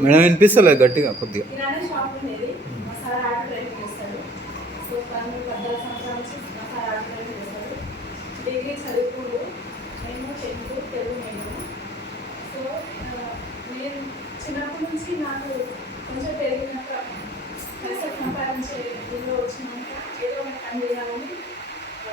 Madam వినిపిస్తలేదు గట్టిగా కొద్దిగా. డిగ్రీ చదువుకుంటూ మేము టెన్త్ తెలుగు నేను సో నేను చిన్నప్పటి నుంచి నాకు కొంచెం పెరిగినాక కలిసి సంపాదించే ఊళ్ళో వచ్చినాక ఏదో ఒక పని చేయాలని ఆ,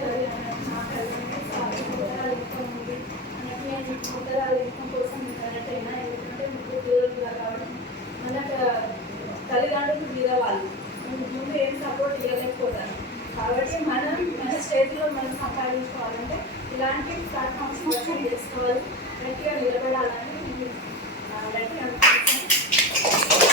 మనం సంపాదించుకోవాలంటే ఇలాంటి ప్లాట్ఫామ్స్ వచ్చి చేసుకోవాలి గట్టిగా నిలబడాలని నేను ఆ, గట్టిగా అనుకుంటున్నాను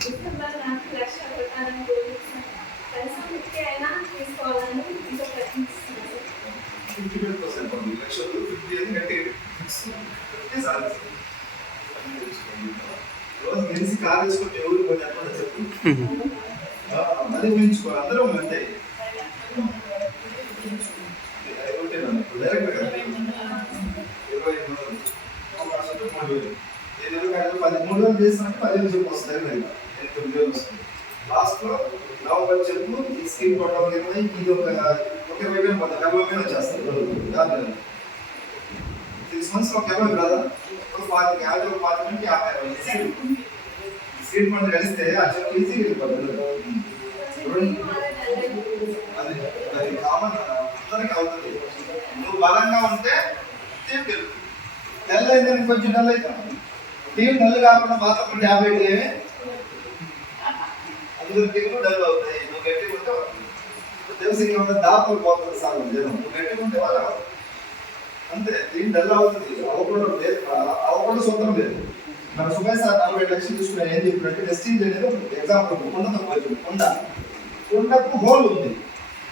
డిసెంబర్ నాకు లక్ష కొట్టాలని కోరుకుంటున్నాను కనీసం ఫిఫ్టీ అయినా తీసుకోవాలని ఇంకా ప్రయత్నిస్తున్నాను ఫిఫ్టీ ఫైవ్ పర్సెంట్ ఉంది లక్షలు ఫిఫ్టీ అని గట్టి ఫిఫ్టీ సార్ రోజు గెలిచి కాల్ వేసుకుంటే ఎవరు పోతే ఎట్లా చెప్పు ఆ, ఊహించుకో అందరూ అంతే ఒకటే వేలు. నేను పది వేలు చేసినాక పదివేలు చెప్పు వస్తాయి మరి. నేను తొమ్మిది వేలు వస్తుంది లాస్ట్లో నవంబర్ చెప్పు ఈ స్కీమ్ కొట్టడం ఇరవై ఇది ఒక ఒక ఇరవై వేలు పోతుంది డెబ్బై వేలు వచ్చేస్తారు దాని సిక్స్ మంత్స్ ఒక ఇరవై బ్రదర్ ఒక పాతి యాభై ఒక పాతి నుంచి యాభై అరవై సీట్ ఫండ్ కలిస్తే ఆ చెప్పు ఈజీ వెళ్ళిపోతుంది అది అది కామన్ అందరికి అవుతుంది నువ్వు బలంగా ఉంటే టీం గెలుపు నెల అయిందని కొంచెం నెల అవుతాం టీం నెల కాకుండా మాత్రం యాభై ఏమి? అందరు టీంలు డల్ అవుతాయి. నువ్వు గట్టిగా ఉంటే తెలిసి ఇంకా దాపలు పోతుంది సార్ జనం. నువ్వు గట్టిగా ఉంటే వాళ్ళు అంతే టీం డల్ అవుతుంది. అవ్వకుండా లేదు. అవ్వకుండా సొంతం లేదు. మన సుభాష్ సార్ నలభై లక్షలు తీసుకుని ఏం చెప్పినట్టు వెస్టింజ్ అనేది ఒక ఎగ్జాంపుల్ కొండతో పోయి కొండ. కొండకు హోల్ ఉంది.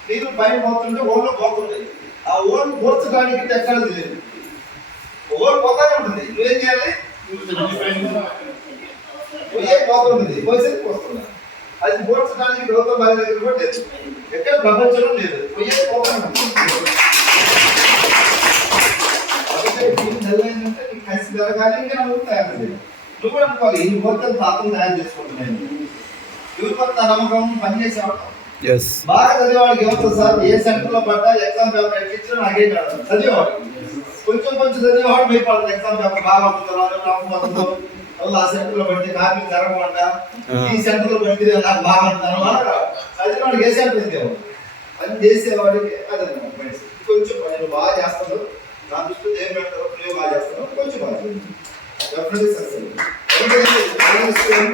నీళ్ళు పైన పోతుంటే హోల్లో పోతుంటాయి ఆ హోల్ పోర్చడానికి ఎక్కడది లేదు. హోల్ పోతానే ఉంటుంది. నువ్వేం చేయాలి? పోయే పోతుంది పోయేసరికి పోతుంది అది పోర్చడానికి గౌతమ్ బాలి దగ్గర కూడా లేదు. ఎక్కడ ప్రపంచంలో లేదు. పోయే పోతాను ఉంటుంది. కాబట్టి జరగాలి ఇంకా నువ్వు నువ్వు కూడా అనుకోవాలి ఈ మొత్తం తాతలు తయారు చేసుకుంటున్నాను ఎవరి కొత్త నమ్మకం పని చేసేవాడు ఎస్ బాగా చదివేవాడికి ఏమవుతుంది సార్ ఏ సెంటర్లో పడ్డా ఎగ్జామ్ పేపర్ ఇచ్చినా నాకే కాదు చదివేవాడు. కొంచెం కొంచెం చదివేవాడు భయపడదు ఎగ్జామ్ పేపర్ బాగా వల్ల ఆ సెంటర్లో పడితే కాపీ జరగమంట ఈ సెంటర్లో పడితే నాకు బాగా అంటాను చదివేవాడికి ఏ సెంటర్ చదివేవాడు పని చేసేవాడికి అదే కొంచెం నువ్వు బాగా చేస్తాడు నా దృష్టిలో ఏం పెడతారో నువ్వు బాగా చేస్తావు కొంచెం బాగా డెఫినెట్లీ సక్సెస్ ఎందుకంటే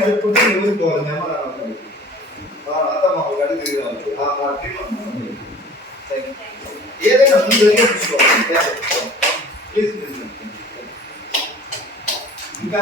కలుపుకుంటే ఎవరికి పోవాలి నెంబర్ అన్నది అంతా మా ఒక తిరిగి రావచ్చు ఆ ఏదైనా ముందు జరిగే చూసుకోవాలి ప్లీజ్ ప్లీజ్ ఇంకా